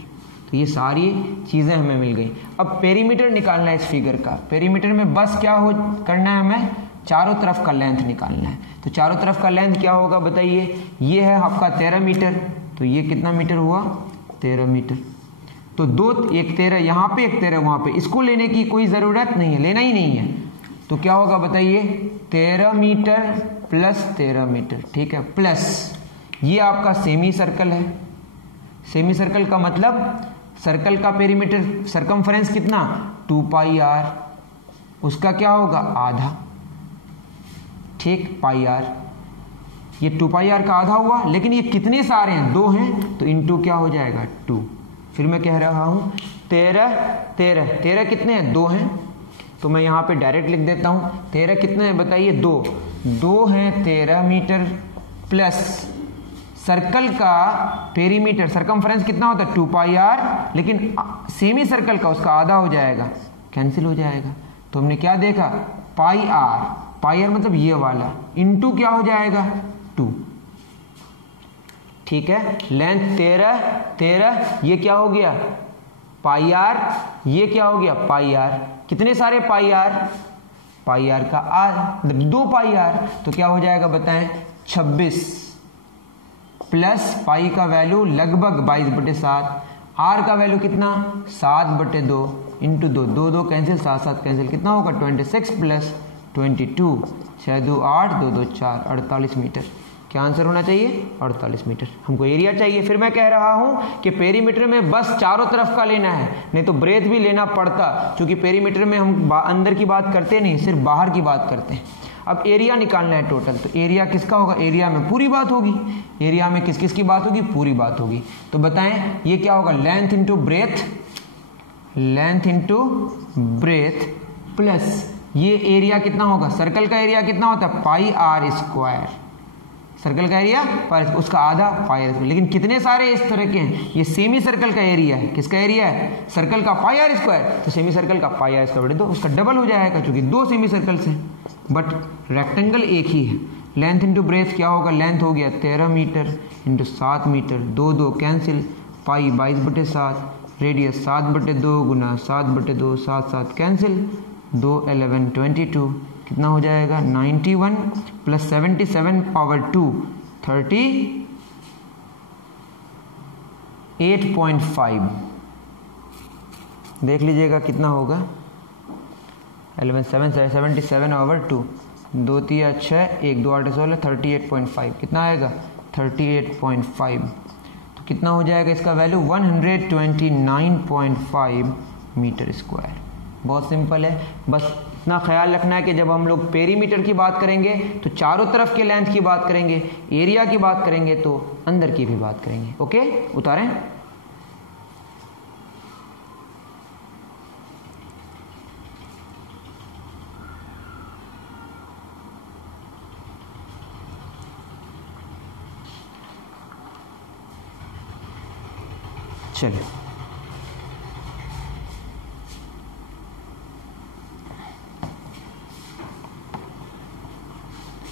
तो ये सारी चीज़ें हमें मिल गई। अब पेरीमीटर निकालना है इस फिगर का। पेरीमीटर में बस क्या करना है, हमें चारों तरफ का लेंथ निकालना है। तो चारों तरफ का लेंथ क्या होगा बताइए, ये है आपका 13 मीटर, तो ये कितना मीटर हुआ 13 मीटर। तो एक 13 यहाँ पे, एक 13 वहाँ पे, इसको लेने की कोई ज़रूरत नहीं है, लेना ही नहीं है। तो क्या होगा बताइए 13 मीटर प्लस 13 मीटर, ठीक है, प्लस ये आपका सेमी सर्कल है। सेमी सर्कल का मतलब सर्कल का पेरीमीटर सरकमफ्रेंस कितना 2 पाई आर, उसका क्या होगा आधा, ठीक पाई आर। ये 2 पाई आर का आधा हुआ, लेकिन ये कितने सारे हैं 2 हैं, तो इनटू क्या हो जाएगा 2। फिर मैं कह रहा हूं 13 13 13 कितने हैं? 2 हैं, तो मैं यहाँ पे डायरेक्ट लिख देता हूँ 13 कितने हैं बताइए? 2 हैं 13 मीटर प्लस सर्कल का पेरीमीटर सर्कमफ्रेंस कितना होता है? 2 पाई आर, लेकिन सेमी सर्कल का उसका आधा हो जाएगा, कैंसिल हो जाएगा। तो हमने क्या देखा? पाई आर मतलब ये वाला इनटू क्या हो जाएगा? 2। ठीक है, लेंथ 13 ये क्या हो गया? पाई आर, ये क्या हो गया? Pi are. कितने सारे पाई आर? पाई आर का आर 2 पाई आर, तो क्या हो जाएगा बताएं? 26 प्लस पाई का वैल्यू लगभग 22/7, आर का वैल्यू कितना? 7/2 इंटू 2 2 कैंसिल, 7 7 कैंसिल, कितना होगा? 26 प्लस 22, 6 2 8 2 2 4 48 मीटर। क्या आंसर होना चाहिए? 48 मीटर। हमको एरिया चाहिए। फिर मैं कह रहा हूं कि पेरीमीटर में बस चारों तरफ का लेना है, नहीं तो ब्रेथ भी लेना पड़ता, क्योंकि पेरीमीटर में हम अंदर की बात करते नहीं, सिर्फ बाहर की बात करते हैं। अब एरिया निकालना है टोटल, तो एरिया किसका होगा? एरिया में पूरी बात होगी। एरिया में किस किस की बात होगी? पूरी बात होगी। तो बताएं ये क्या होगा? Length into breath, length into breath plus ये एरिया कितना होगा? सर्कल का एरिया कितना होता है? पाई आर स्क्वायर। सर्कल का एरिया पर उसका आधा पाई आर स्क्वायर। लेकिन कितने सारे इस तरह के हैं? ये सेमी सर्कल का एरिया है। किसका एरिया है? सर्कल का पाई आर स्क्वायर, तो सेमी सर्कल का पाई आर स्क्वायर बटे 2, उसका डबल हो जाएगा, क्योंकि 2 सेमी सर्कल्स हैं, बट रेक्टेंगल एक ही है। लेंथ इंटू ब्रेथ क्या होगा? लेंथ हो गया 13 मीटर इंटू 7 मीटर, 2 2 कैंसिल, पाई 22/7, रेडियस 7/2 गुना 7/2, 7 7 कैंसिल, 2 11 22, कितना हो जाएगा? 91 प्लस 77 पावर 2 38.5। देख लीजिएगा कितना होगा? 11 7 77 ओवर 2, 2 3 6 1 2 8 16, 38.5 कितना आएगा? 38.5। तो कितना हो जाएगा इसका वैल्यू? 129.5 metre square. बहुत सिंपल है, बस इतना ख्याल रखना है कि जब हम लोग पेरीमीटर की बात करेंगे तो चारों तरफ के लेंथ की बात करेंगे, एरिया की बात करेंगे तो अंदर की भी बात करेंगे। ओके, उतारें। चलिए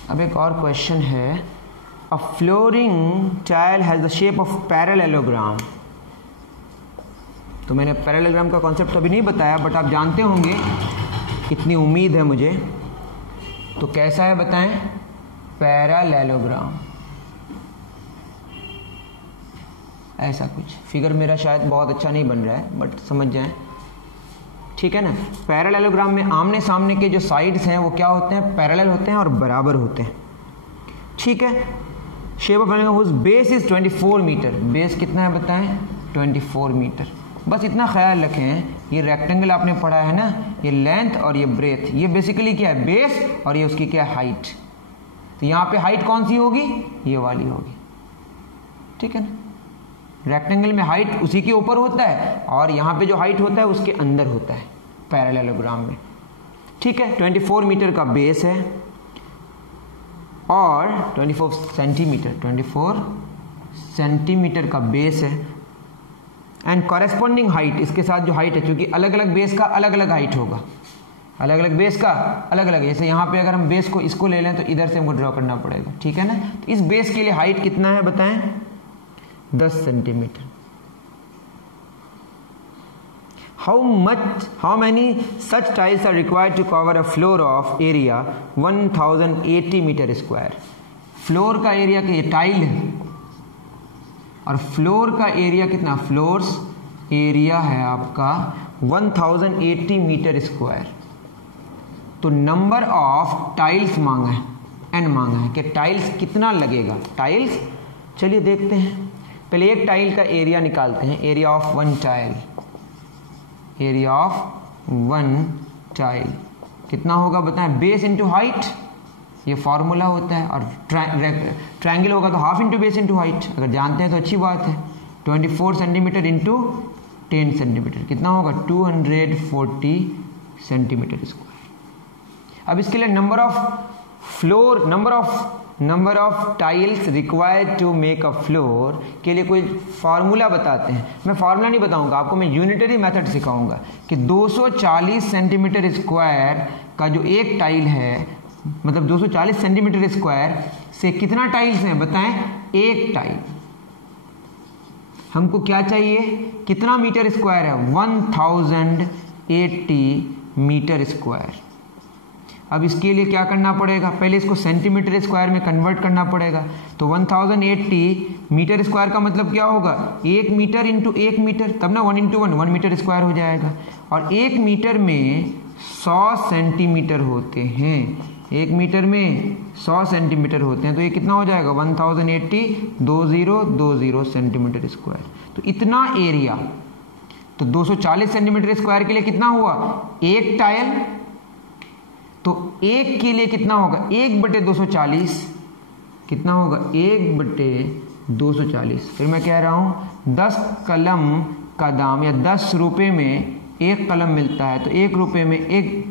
अब एक और क्वेश्चन है। A flooring tile has the shape of parallelogram. तो मैंने पैरेललोग्राम का कॉन्सेप्ट अभी नहीं बताया, बट आप जानते होंगे, इतनी उम्मीद है मुझे। तो कैसा है बताएं? पैरेललोग्राम ऐसा कुछ। फिगर मेरा शायद बहुत अच्छा नहीं बन रहा है, बट समझ जाएं, ठीक है ना। पैरेललोग्राम में आमने सामने के जो साइड्स हैं वो क्या होते हैं? पैरेलल होते हैं और बराबर होते हैं, ठीक है। Shape of parallelogram base is 24 metre. Base कितना है बताएं? 24 मीटर। बस इतना ख्याल रखें, ये रेक्टेंगल आपने पढ़ा है ना, ये लेंथ और ये ब्रेथ, ये बेसिकली क्या है? बेस, और ये उसकी क्या है? हाइट। तो यहाँ पे हाइट कौन सी होगी? ये वाली होगी, ठीक है ना। रेक्टेंगल में हाइट उसी के ऊपर होता है, और यहाँ पे जो हाइट होता है उसके अंदर होता है पैरेललोग्राम में, ठीक है। 24 मीटर का बेस है और 24 सेंटीमीटर का बेस है, एंड कॉरेस्पॉन्डिंग हाइट, इसके साथ जो हाइट है, क्योंकि अलग अलग बेस का अलग अलग हाइट होगा, अलग अलग बेस का अलग अलग। जैसे यहाँ पे अगर हम बेस को इसको ले लें तो इधर से हमको ड्रॉ करना पड़ेगा, ठीक है ना। तो इस बेस के लिए हाइट कितना है बताएं? 10 centimetre. How many such tiles are required to cover a floor of area 1080 metre square? Floor का एरिया के टाइल है और फ्लोर का एरिया कितना? फ्लोर्स एरिया है आपका 1080 मीटर स्क्वायर। तो नंबर ऑफ टाइल्स मांगा है, एन मांगा है कि टाइल्स कितना लगेगा। टाइल्स चलिए देखते हैं। पहले एक टाइल का एरिया निकालते हैं। Area of one tile, area of one tile कितना होगा बताएं? बेस इंटू हाइट, ये फॉर्मूला होता है, और ट्रायंगल होगा तो half into base into height. अगर जानते हैं तो अच्छी बात है। 24 सेंटीमीटर इंटू 10 सेंटीमीटर, कितना होगा 240 सेंटीमीटर स्क्वायर। अब इसके लिए number of tiles required to make a floor के लिए कोई फार्मूला बताते हैं। मैं फार्मूला नहीं बताऊंगा आपको, मैं यूनिटरी मेथड सिखाऊंगा कि 240 सेंटीमीटर स्क्वायर का जो एक टाइल है, मतलब 240 सेंटीमीटर स्क्वायर से कितना टाइल्स हैं बताएं, एक टाइल। हमको क्या चाहिए, कितना मीटर स्क्वायर है, 1080 मीटर स्क्वायर। अब इसके लिए क्या करना पड़ेगा, पहले इसको सेंटीमीटर स्क्वायर में कन्वर्ट करना पड़ेगा। तो 1080 मीटर स्क्वायर का मतलब क्या होगा, 1 मीटर इंटू 1 मीटर, तब ना 1 इंटू 1 मीटर स्क्वायर हो जाएगा। और 1 मीटर में 100 सेंटीमीटर होते हैं, 1 मीटर में 100 सेंटीमीटर होते हैं, तो ये कितना हो जाएगा 1080 2020 सेंटीमीटर स्क्वायर। तो इतना एरिया, तो 240 सेंटीमीटर स्क्वायर के लिए कितना हुआ, एक टाइल, तो एक के लिए कितना होगा 1/240, कितना होगा 1/240। फिर मैं कह रहा हूं 10 कलम का दाम या 10 रुपये में एक कलम मिलता है, तो 1 रुपये में एक,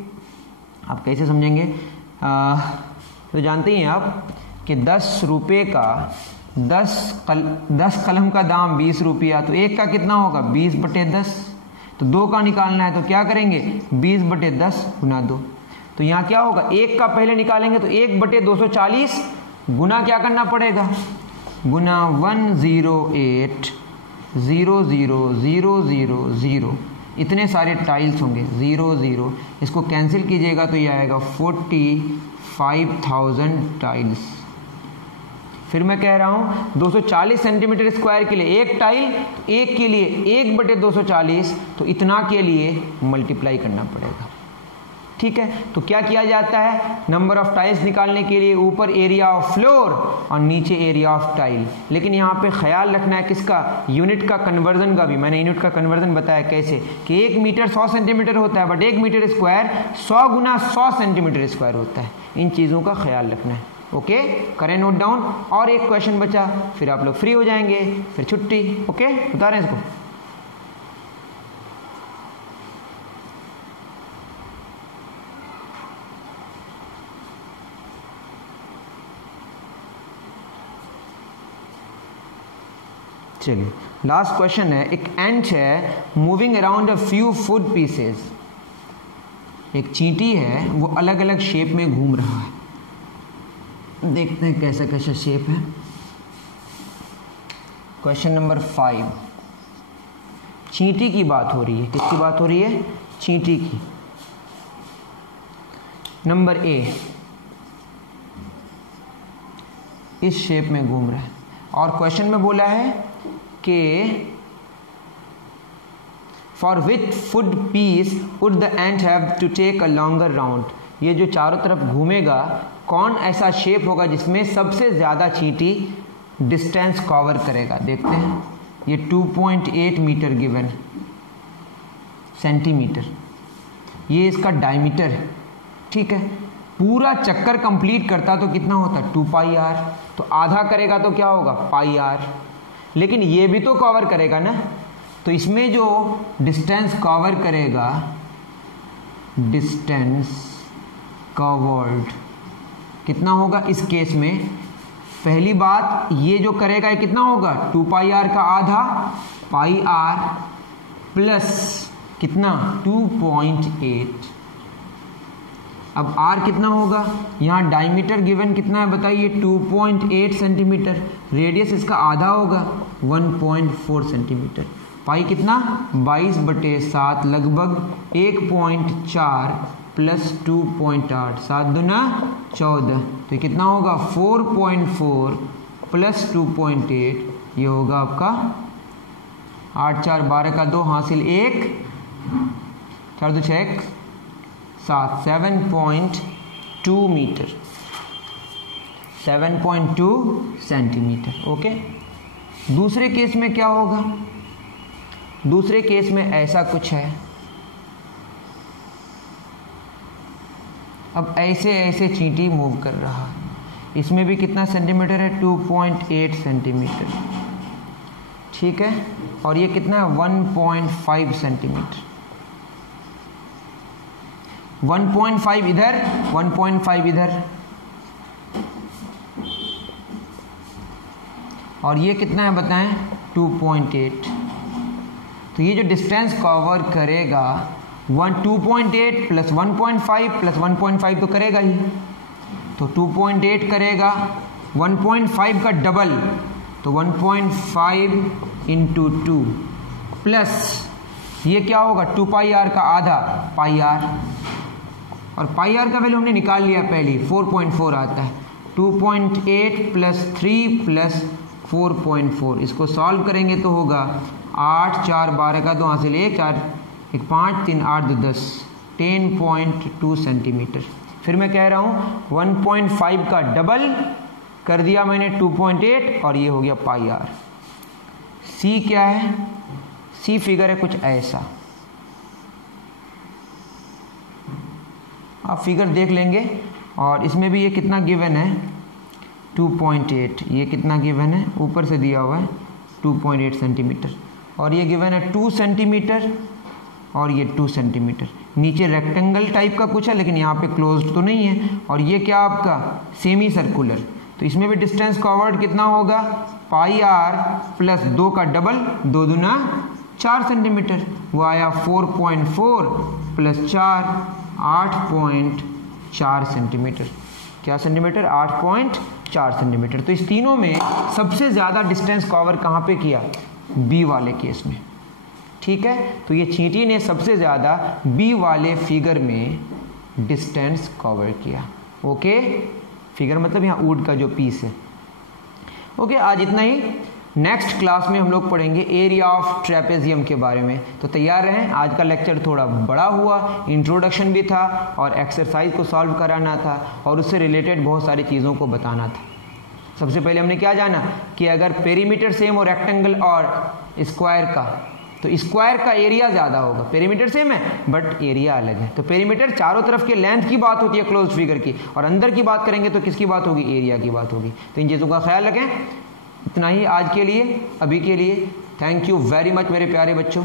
आप कैसे समझेंगे, तो जानते ही हैं आप कि 10 रुपये का 10 कलम का दाम 20 रुपया, तो एक का कितना होगा 20/10। तो 2 का निकालना है तो क्या करेंगे 20/10 गुना 2। तो यहाँ क्या होगा, एक का पहले निकालेंगे तो 1/240 गुना क्या करना पड़ेगा, गुना 108,000,000, इतने सारे टाइल्स होंगे 00, इसको कैंसिल कीजिएगा तो ये आएगा 45,000 टाइल्स। फिर मैं कह रहा हूं 240 सेंटीमीटर स्क्वायर के लिए एक टाइल, एक के लिए 1/240, तो इतना के लिए मल्टीप्लाई करना पड़ेगा। ठीक है, तो क्या किया जाता है, नंबर ऑफ टाइल्स निकालने के लिए ऊपर एरिया ऑफ फ्लोर और नीचे एरिया ऑफ टाइल। लेकिन यहाँ पे ख्याल रखना है किसका, यूनिट का कन्वर्जन का भी। मैंने यूनिट का कन्वर्जन बताया कैसे, कि 1 मीटर 100 सेंटीमीटर होता है, बट 1 मीटर स्क्वायर 100 गुना 100 सेंटीमीटर स्क्वायर होता है। इन चीज़ों का ख्याल रखना है। ओके, करें नोट डाउन। और एक क्वेश्चन बचा, फिर आप लोग फ्री हो जाएंगे, फिर छुट्टी। ओके, बता रहे हैं इसको। चलिए, लास्ट क्वेश्चन है। एक एंट है moving around a few food pieces. एक चींटी है, वो अलग अलग शेप में घूम रहा है। देखते हैं कैसा कैसा शेप है। क्वेश्चन नंबर 5, चींटी की बात हो रही है। किसकी बात हो रही है, चींटी की। नंबर ए, इस शेप में घूम रहा है, और क्वेश्चन में बोला है कि for which food piece would the ant have to take a longer round. ये जो चारों तरफ घूमेगा, कौन ऐसा शेप होगा जिसमें सबसे ज़्यादा चींटी डिस्टेंस कवर करेगा। देखते हैं, ये 2.8 मीटर गिवन सेंटीमीटर, ये इसका डायमीटर है। ठीक है, पूरा चक्कर कंप्लीट करता तो कितना होता, 2πr। तो आधा करेगा तो क्या होगा, πr। लेकिन ये भी तो कवर करेगा ना, तो इसमें जो डिस्टेंस कवर करेगा, डिस्टेंस कवर्ड कितना होगा इस केस में। पहली बात, ये जो करेगा ये कितना होगा, 2πr का आधा, πr प्लस कितना 2.8। अब r कितना होगा, यहाँ डायमीटर गिवन कितना है बताइए, 2.8 सेंटीमीटर। रेडियस इसका आधा होगा 1.4 सेंटीमीटर। पाई कितना 22/7, लगभग 1.4 प्लस 2.8, 7 दूना 14। तो कितना होगा 4.4 प्लस 2.8, ये होगा आपका 8 4 12 का 2 हासिल 1, 4 2 6 7, 7.2 मीटर, 7.2 सेंटीमीटर। ओके, दूसरे केस में क्या होगा, दूसरे केस में ऐसा कुछ है। अब ऐसे ऐसे चींटी मूव कर रहा है, इसमें भी कितना सेंटीमीटर है, 2.8 सेंटीमीटर। ठीक है, और ये कितना है 1.5 सेंटीमीटर। 1.5 इधर, 1.5 इधर, और ये कितना है बताएं 2.8। तो ये जो डिस्टेंस कवर करेगा 2.8 प्लस 1.5 प्लस 1.5 तो करेगा ही, तो 2.8 करेगा, 1.5 का डबल तो 1.5 इंटू 2 प्लस ये क्या होगा 2 पाई आर का आधा पाई आर, और पाई आर का वैल्यू हमने निकाल लिया पहले 4.4 आता है। 2.8 प्लस 3 प्लस 4.4, इसको सॉल्व करेंगे तो होगा 8 4 12 का 2 हासिल 1 4 1 5 3 8 2 10 10.2 सेंटीमीटर। फिर मैं कह रहा हूँ 1.5 का डबल कर दिया मैंने 2.8 और ये हो गया पाई आर। सी क्या है, सी फिगर है कुछ ऐसा, आप फिगर देख लेंगे, और इसमें भी ये कितना गिवन है 2.8, ये कितना गिवन है ऊपर से दिया हुआ है 2.8 सेंटीमीटर, और ये गिवन है 2 सेंटीमीटर और ये 2 सेंटीमीटर। नीचे रेक्टेंगल टाइप का कुछ है लेकिन यहाँ पे क्लोज्ड तो नहीं है, और ये क्या आपका सेमी सर्कुलर, तो इसमें भी डिस्टेंस कवर्ड कितना होगा पाई आर प्लस 2 का डबल 2 दूना 4 सेंटीमीटर, वो आया 4.4 प्लस 4 8.4 सेंटीमीटर। क्या सेंटीमीटर 8.4 सेंटीमीटर। तो इस तीनों में सबसे ज़्यादा डिस्टेंस कवर कहाँ पे किया, बी वाले केस में, ठीक है। तो ये चींटी ने सबसे ज़्यादा बी वाले फिगर में डिस्टेंस कवर किया। ओके, फिगर मतलब यहाँ वुड का जो पीस है। ओके, आज इतना ही। नेक्स्ट क्लास में हम लोग पढ़ेंगे एरिया ऑफ ट्रेपेजियम के बारे में, तो तैयार रहें। आज का लेक्चर थोड़ा बड़ा हुआ, इंट्रोडक्शन भी था और एक्सरसाइज को सॉल्व कराना था और उससे रिलेटेड बहुत सारी चीज़ों को बताना था। सबसे पहले हमने क्या जाना कि अगर पेरीमीटर सेम हो रेक्टेंगल और स्क्वायर का, तो स्क्वायर का एरिया ज़्यादा होगा, पेरीमीटर सेम है बट एरिया अलग है। तो पेरीमीटर चारों तरफ के लेंथ की बात होती है क्लोज फिगर की, और अंदर की बात करेंगे तो किसकी बात होगी, एरिया की बात होगी। तो इन चीज़ों का ख्याल रखें। इतना ही आज के लिए, अभी के लिए। थैंक यू वेरी मच मेरे प्यारे बच्चों।